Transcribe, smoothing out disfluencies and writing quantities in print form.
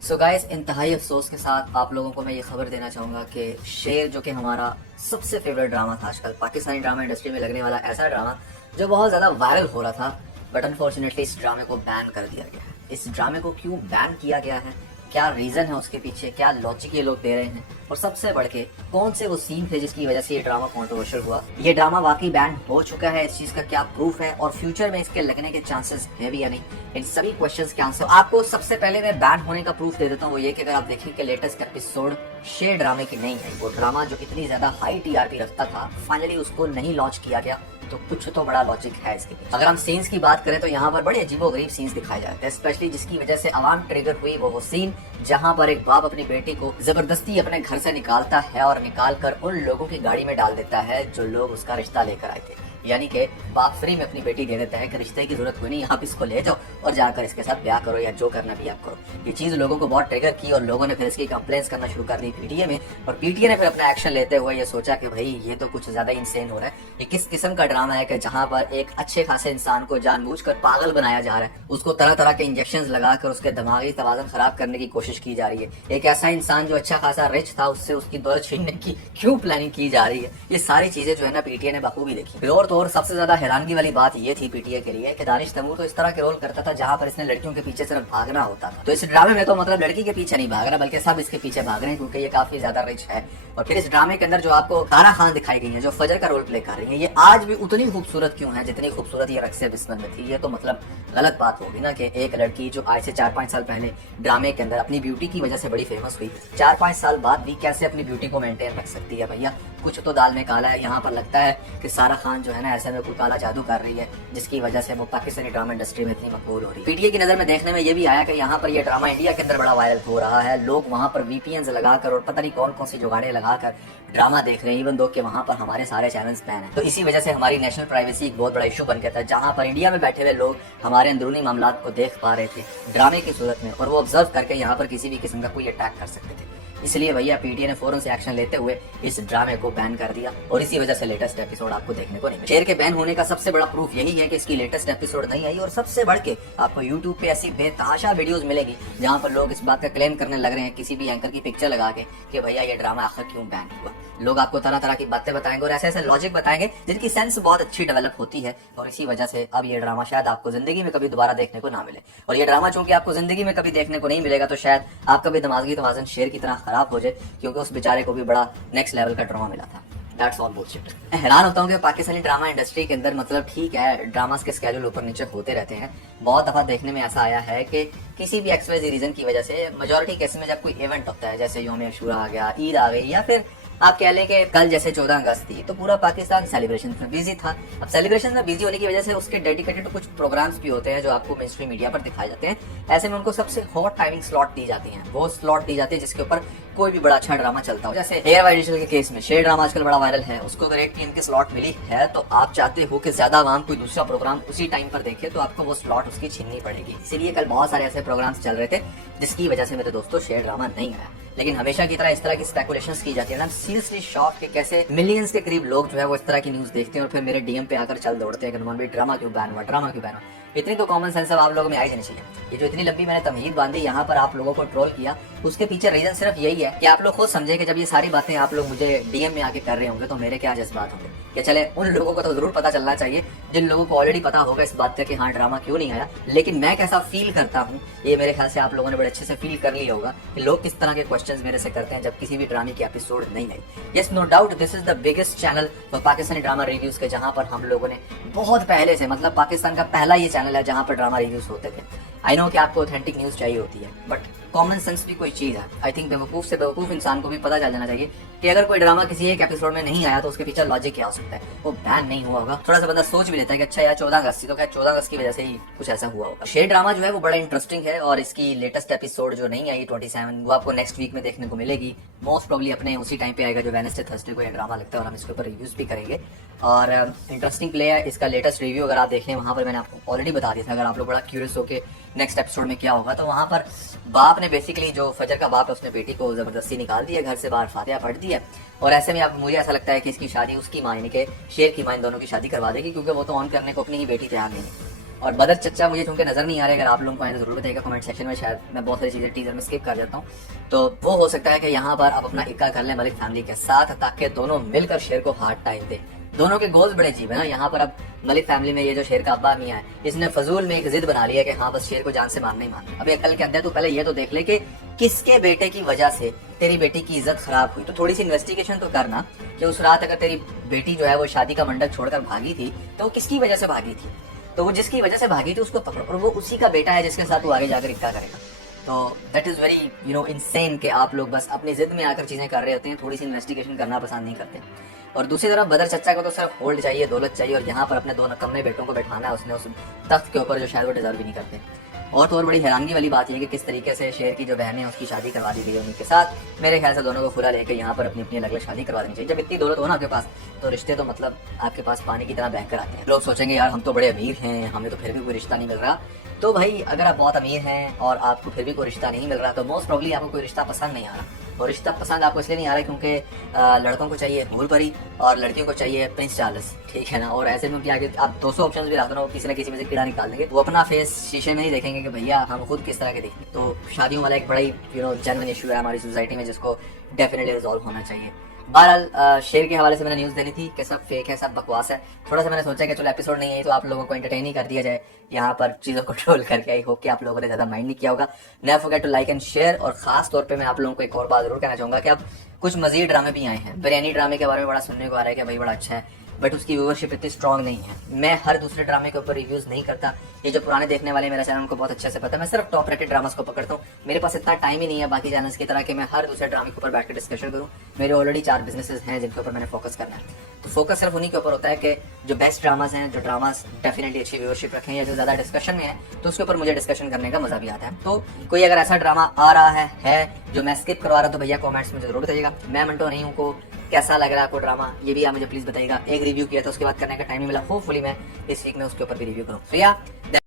So guys, इंतहाई अफसोस के साथ आप लोगों को मैं ये खबर देना चाहूँगा कि शेर जो कि हमारा सबसे फेवरेट ड्रामा था आजकल पाकिस्तानी ड्रामा इंडस्ट्री में लगने वाला ऐसा ड्रामा जो बहुत ज़्यादा वायरल हो रहा था, बट अनफॉर्चुनेटली इस ड्रामे को बैन कर दिया गया है। इस ड्रामे को क्यों बैन किया गया है, क्या रीज़न है उसके पीछे, क्या लॉजिक ये लोग दे रहे हैं, और सबसे बढ़ के कौन से वो सीन थे जिसकी वजह से ये ड्रामा कंट्रोवर्शियल हुआ। ये ड्रामा वाकई बैन हो चुका है, इस चीज़ का क्या प्रूफ है और फ्यूचर में इसके लगने के चांसेस है भी या नहीं, इन सभी क्वेश्चंस के आंसर आपको सबसे पहले मैं बैन होने का प्रूफ दे देता हूँ। वो ये कि अगर आप देखें कि लेटेस्ट एपिसोड शेर ड्रामे की नहीं है, वो ड्रामा जो इतनी ज्यादा हाई टीआरपी रखता था फाइनली उसको नहीं लॉन्च किया गया, तो कुछ तो बड़ा लॉजिक है इसके पीछे। अगर हम सीन्स की बात करें तो यहाँ पर बड़े अजीबोगरीब सीन्स दिखाए जाते हैं, स्पेशली जिसकी वजह से आवाम ट्रिगर हुई वो सीन जहाँ पर एक बाप अपनी बेटी को जबरदस्ती अपने घर से निकालता है और निकाल कर उन लोगों की गाड़ी में डाल देता है जो लोग उसका रिश्ता लेकर आए थे। यानी कि बाप फ्री में अपनी बेटी दे देता है कि रिश्ते की जरूरत कोई नहीं, आप इसको ले जाओ और जाकर इसके साथ ब्याह करो या जो करना भी आप करो। ये चीज लोगों को बहुत ट्रिगर की और लोगों ने फिर इसकी कंप्लेंट्स करना शुरू कर दी पीटीए में, और पीटीए ने फिर अपना एक्शन लेते हुए ये सोचा कि भाई ये तो कुछ ज्यादा इंसेन हो रहा है। ये किस किस्म का ड्रामा है कि जहाँ पर एक अच्छे खासे इंसान को जानबूझकर पागल बनाया जा रहा है, उसको तरह तरह के इंजेक्शन लगाकर उसके दिमागी तवाज़ुन खराब करने की कोशिश की जा रही है। एक ऐसा इंसान जो अच्छा खासा रिच था उससे उसकी दौलत छीनने की क्यों प्लानिंग की जा रही है। ये सारी चीजें जो है ना पीटीए ने बखूबी देखी। तो और सबसे ज्यादा हैरानगी वाली बात ये थी पीटीए के लिए कि दानिश तैमूर तो इस तरह के रोल करता था जहां पर इसने लड़कियों के पीछे सिर्फ भागना होता था। तो इस ड्रामे में तो मतलब लड़की के पीछे नहीं भाग रहा बल्कि सब इसके पीछे भाग रहे हैं क्योंकि ये काफी ज्यादा रिच है। और फिर इस ड्रामे के अंदर जो आपको तारा खान दिखाई गई है जो फजर का रोल प्ले कर रही है, ये आज भी उतनी खूबसूरत क्यों है जितनी खूबसूरत ये रक्सिया बिस्मिल में थी। ये तो मतलब गलत बात होगी ना कि एक लड़की जो आज से 4-5 साल पहले ड्रामे के अंदर अपनी ब्यूटी की वजह से बड़ी फेमस हुई, 4-5 साल बाद भी कैसे अपनी ब्यूटी को मेंटेन रख सकती है। भैया कुछ तो दाल में काला है। यहाँ पर लगता है कि सारा खान जो है ना ऐसे में कोई काला जादू कर रही है जिसकी वजह से वो पाकिस्तानी ड्रामा इंडस्ट्री में इतनी मकबूल हो रही है। पीटीए की नजर में देखने में ये भी आया कि यहाँ पर ये ड्रामा इंडिया के अंदर बड़ा वायरल हो रहा है। लोग वहाँ पर वीपीएन लगाकर और पता नहीं कौन कौन सी जुगाड़े लगाकर ड्रामा देख रहे हैं, इवन दो कि वहाँ पर हमारे सारे चैनल्स बैन है। तो इसी वजह से हमारी नेशनल प्राइवेसी एक बहुत बड़ा इशू बन गया था, जहाँ पर इंडिया में बैठे हुए लोग हमारे अंदरूनी मामला को देख पा रहे थे ड्रामे की सूरत में, और वो ऑब्जर्व करके यहाँ पर किसी भी किस्म का कोई अटैक कर सकते थे। इसलिए भैया पीटीए ने फौरन से एक्शन लेते हुए इस ड्रामे को बैन कर दिया, और इसी वजह से लेटेस्ट एपिसोड आपको देखने को नहीं मिला। शेर के बैन होने का सबसे बड़ा प्रूफ यही है कि इसकी लेटेस्ट एपिसोड नहीं आई, और सबसे बढ़ के आपको यूट्यूब पे ऐसी बेतहाशा वीडियोस मिलेगी जहां पर लोग इस बात का क्लेम करने लग रहे हैं किसी भी एंकर की पिक्चर लगा के कि भैया ये ड्रामा आखिर क्यों बैन हुआ। लोग आपको तरह तरह की बातें बताएंगे और ऐसे ऐसे लॉजिक बताएंगे जिनकी सेंस बहुत अच्छी डेवलप होती है, और इसी वजह से अब ये ड्रामा शायद आपको जिंदगी में कभी दोबारा देखने को ना मिले। और ये ड्रामा चूंकि आपको जिंदगी में कभी देखने को नहीं मिलेगा तो शायद आपका भी दिमागी तवाज़ुन शेर की तरह खराब हो जाए, क्योंकि उस बेचारे को भी बड़ा नेक्स्ट लेवल का ड्रामा मिला था। That's all bullshit। मैं हैरान होता हूँ कि पाकिस्तानी ड्रामा इंडस्ट्री के अंदर मतलब ठीक है ड्रामास के स्केड्यूल ऊपर नीचे होते रहते हैं। बहुत दफा देखने में ऐसा आया है कि किसी भी एक्सवाइज़ेड रीजन की वजह से मेजोरिटी केस में जब कोई इवेंट होता है जैसे यौम अशूरा आ गया, ईद आ गई, या फिर आप कह लें कि कल जैसे 14 अगस्त थी, तो पूरा पाकिस्तान सेलिब्रेशन में बिजी था। अब सेलिब्रेशन में बिजी होने की वजह से उसके डेडिकेटेड कुछ प्रोग्राम्स भी होते हैं जो आपको मेन स्ट्रीम मीडिया पर दिखाए जाते हैं। ऐसे में उनको सबसे हॉट टाइमिंग स्लॉट दी जाती है, वो स्लॉट दी जाती है जिसके ऊपर कोई भी बड़ा अच्छा ड्रामा चलता हो। जैसे एयर वाई डिजिटल के केस में शेर ड्रामा आजकल बड़ा वायरल है, उसको अगर 8 PM की स्लॉट मिली है तो आप चाहते हो कि ज्यादा आवाम कोई दूसरा प्रोग्राम उसी टाइम पर देखे, तो आपको वो स्लॉट उसकी छीननी पड़ेगी। इसीलिए कल बहुत सारे ऐसे प्रोग्राम्स चल रहे थे जिसकी वजह से मेरे दोस्तों शेर ड्रामा नहीं आया। लेकिन हमेशा की तरह इस तरह की स्पेकुलेशंस की जाती है ना, सीरियसली शॉक के कैसे मिलियंस के करीब लोग जो है वो इस तरह की न्यूज देखते हैं और फिर मेरे डीएम पे आकर चल दौड़ते हैं कि नुमान भाई ड्रामा क्यों बैन हुआ, ड्रामा क्यों बैन हुआ। इतनी तो कॉमन सेंस अब आप लोगों में आई जानी चाहिए। ये जो इतनी लंबी मैंने तमहीद बांधी यहाँ पर आप लोगों को ट्रोल किया, उसके पीछे रीजन सिर्फ यही है कि आप लोग खुद समझे कि जब ये सारी बातें आप लोग मुझे डीएम में आके कर रहे होंगे तो मेरे क्या जज्बात होंगे। कि चले उन लोगों को तो जरूर पता चलना चाहिए जिन लोगों को ऑलरेडी पता होगा इस बात का कि हाँ ड्रामा क्यों नहीं आया, लेकिन मैं कैसा फील करता हूँ ये मेरे ख्याल से आप लोगों ने बड़े अच्छे से फील कर लिया होगा कि लोग किस तरह के क्वेश्चंस मेरे से करते हैं जब किसी भी ड्रामे की एपिसोड नहीं आई। Yes, no doubt this is the biggest channel for Pakistani drama reviews के, जहाँ पर हम लोगों ने बहुत पहले से मतलब पाकिस्तान का पहला ये चैनल है जहाँ पर ड्रामा रिव्यूज होते थे। आई नो कि आपको ऑथेंटिक न्यूज चाहिए होती है, बट कॉमन सेंस भी कोई चीज है। आई थिंक बेवकूफ से बेवकूफ इंसान को भी पता चल जाना चाहिए कि अगर कोई ड्रामा किसी एक एपिसोड में नहीं आया तो उसके पीछे लॉजिक क्या हो सकता है, वो बैन नहीं हुआ होगा। थोड़ा सा बंदा सोच भी लेता है कि अच्छा यार 14 अगस्त थी तो क्या 14 अगस्त की वजह से ही कुछ ऐसा हुआ होगा। शेर ड्रामा जो है वो बड़ा इंटरेस्टिंग है, और इसकी लेटेस्ट एपिसोड जो नहीं आई 27 वो आपको नेक्स्ट वीक में देखने को मिलेगी। मोस्ट प्रोबेबली अपने उसी टाइम पे आएगा जो वेडनेसडे थर्सडे को ये ड्रामा लगता है, और हम इसके ऊपर रिव्यूज भी करेंगे। और इंटरेस्टिंग प्ले है इसका लेटेस्ट रिव्यू अगर आप देखें वहाँ पर मैंने आपको ऑलरेडी बता दिया था। अगर आप लोग बड़ा क्यूरियस हो के नेक्स्ट एपिसोड में क्या होगा, तो वहाँ पर बाप ने बेसिकली जो फजर का बाप है उसने बेटी को जबरदस्ती निकाल दिया घर से बाहर, फातिहा पढ़ दी है, और ऐसे में अब मुझे ऐसा लगता है कि इसकी शादी उसकी माँ यानी कि शेर की माँ इन दोनों की शादी करवा देगी, क्योंकि वो तो ऑन करने को अपनी ही बेटी तैयार नहीं है। और बदर चच्चा मुझे चूंकि नजर नहीं आ रहे, अगर आप लोगों को आए तो जरूर बताइएगा कमेंट सेक्शन में, शायद मैं बहुत सारी चीजें टीजर में स्किप कर जाता हूँ। तो वो हो सकता है कि यहाँ पर आप अपना इक्का कर लें मलिक फैमिली के साथ, ताकि दोनों मिलकर शेर को हार्ड टाइम दे। दोनों के गोल्स बड़े अजीब है ना। यहाँ पर अब मलिक फैमिली में ये जो शेर का अब्बा मियाँ है, इसने फजूल में एक जिद बना लिया कि हाँ बस शेर को जान से मारना ही मारना। अब ये कल के अंदर तो पहले ये तो देख ले कि किसके बेटे की वजह से तेरी बेटी की इज्जत खराब हुई। तो थोड़ी सी इन्वेस्टिगेशन तो करना कि उस रात अगर तेरी बेटी जो है वो शादी का मंडप छोड़कर भागी थी तो वो किसकी वजह से भागी थी। तो वो जिसकी वजह से भागी थी उसको पकड़ो, और वो उसी का बेटा है जिसके साथ वो आगे जाकर इक्का करेगा। तो दैट इज वेरी इनसेन कि आप लोग बस अपनी जिद में आकर चीजें कर रहे होते हैं, थोड़ी सी इन्वेस्टिगेशन करना पसंद नहीं करते। और दूसरी तरफ बदर चच्चा को तो सिर्फ होल्ड चाहिए, दौलत चाहिए, और यहाँ पर अपने दो नकम्मे बेटों को बैठाना है उसने उस तख्त के ऊपर जो शायद वो डिजर्व भी नहीं करते। और तो और बड़ी हैरानगी वाली बात यह है कि किस तरीके से शेर की जो बहन है उसकी शादी करवा दी गई है उनके साथ। मेरे ख्याल से दोनों को खुला लेकर यहाँ पर अपनी अपनी अलग अलग शादी करवा देनी चाहिए। जब इतनी दौलत हो ना आपके पास तो रिश्ते तो मतलब आपके पास पानी की तरह बहकर आते हैं। लोग सोचेंगे यार हम तो बड़े अमीर हैं, हमें तो फिर भी कोई रिश्ता नहीं मिल रहा। तो भाई अगर आप बहुत अमीर हैं और आपको फिर भी कोई रिश्ता नहीं मिल रहा तो मोस्ट प्रॉब्ली आपको कोई रिश्ता पसंद नहीं आ रहा। और रिश्ता पसंद आपको इसलिए नहीं आ रहा क्योंकि लड़कों को चाहिए हूर परी और लड़कियों को चाहिए प्रिंस चार्ल्स, ठीक है ना। और ऐसे में उनके आगे आप 200 ऑप्शंस भी रख दो, किसी न किसी में से कीड़ा निकाल देंगे। वो अपना फेस शीशे में नहीं देखेंगे कि भैया हम खुद किस तरह के दिखते। तो शादियों वाला एक बड़ा ही जेन्युइन इशू है हमारी सोसाइटी में, जिसको डेफिनेटली रिजॉल्व होना चाहिए। बहरहाल शेर के हवाले से मैंने न्यूज़ देनी थी कि सब फेक है, सब बकवास है। थोड़ा सा मैंने सोचा कि चलो एपिसोड नहीं है तो आप लोगों को एंटरटेन ही कर दिया जाए यहाँ पर चीज़ों को ट्रोल करके। आई होप कि आप लोगों ने ज़्यादा माइंड नहीं किया होगा। Never forget to like and share. और खास तौर पे मैं आप लोगों को एक और बात जरूर कहना चाहूँगा कि अब कुछ मजीद ड्रामे भी आए हैं। बिरयानी ड्रामे के बारे में बड़ा सुनने को आ रहा है कि भाई बड़ा अच्छा है, बट उसकी व्यूअरशिप इतनी स्ट्रॉन्ग नहीं है। मैं हर दूसरे ड्रामे के ऊपर रिव्यूज नहीं करता। ये जो पुराने देखने वाले मेरा चैनल उनको बहुत अच्छे से पता है, मैं सिर्फ टॉप रेटेड ड्रामास को पकड़ता हूँ। मेरे पास इतना टाइम ही नहीं है बाकी चैनल्स की तरह कि मैं हर दूसरे ड्रामे के ऊपर बैठ कर डिस्कशन करूँ। मेरे ऑलरेडी 4 बिजनेसेस हैं जिनके ऊपर मैंने फोकस करना है। तो फोकस सिर्फ उन्हीं के ऊपर होता है कि जो बेस्ट ड्रामास हैं, जो ड्रामास डेफिनेटली अच्छी व्यूअरशिप रखें या जो ज़्यादा डिस्कशन में है तो उसके ऊपर मुझे डिस्कशन करने का मजा भी आता है। तो कोई अगर ऐसा ड्रामा आ रहा है जो मैं स्किप करवा रहा हूँ तो भैया कॉमेंट्स में जरूर बताइएगा। मैं मंटो नहीं हूँ, को कैसा लग रहा है आपको ड्रामा ये भी आप मुझे प्लीज बताइएगा। एक रिव्यू किया था उसके बाद करने का टाइम नहीं मिला, होपफुली मैं इस वीक में उसके ऊपर भी रिव्यू करूँ। तो या